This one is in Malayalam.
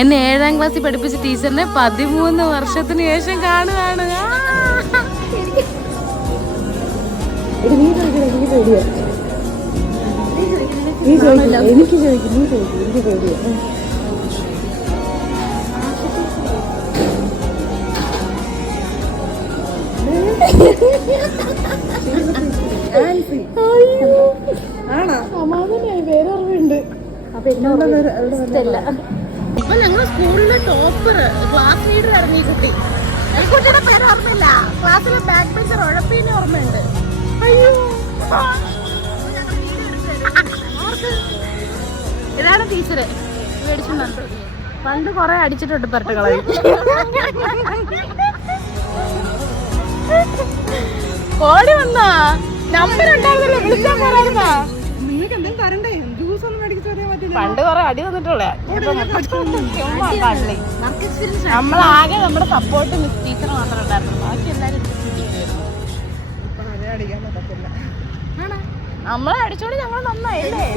എന്നെ 7ാം ക്ലാസ്സിൽ പഠിപ്പിച്ച ടീച്ചറിനെ 13 വർഷത്തിന് ശേഷം കാണുകയാണ്. എനിക്ക് ചോദിക്കും, നീ ചോദിക്കും, എനിക്ക് പേടിയാ. ആണോ? സമാധാനായി, വേറെ ഓർമ്മയുണ്ട്. ഇപ്പൊ ഞങ്ങള് സ്കൂളിലെ ടോപ്പർ, ക്ലാസ് ലീഡർ ആയിരുന്നു ഈ കുട്ടി. ഈ കുട്ടിയുടെ പേര് ഓർമ്മയില്ല. ക്ലാസ്സിലെ ബാക്ക് ബെഞ്ചർ ഉഴപ്പീനെ ഓർമ്മയുണ്ട്. അയ്യോ, ഇതാണ് ടീച്ചറ്. മേടിച്ചിട്ടുണ്ട്. പണ്ട് കൊറേ അടിച്ചിട്ടുണ്ട് പരട്ടകളായി. ഓടി വന്നാ നമ്പർ ഉണ്ടായിരുന്നല്ലോ, വിളിച്ചാൽ പോരായിരുന്നാ? പണ്ട് കൊറേ അടി വന്നിട്ടുള്ളേ. നമ്മളാകെ നമ്മുടെ സപ്പോർട്ട് മിസ് ടീച്ചർ മാത്രമേ ഉണ്ടായിരുന്നു. ബാക്കി എല്ലാരും നമ്മളെ അടിച്ചോണ്ട് ഞങ്ങൾ നന്നായില്ലേ.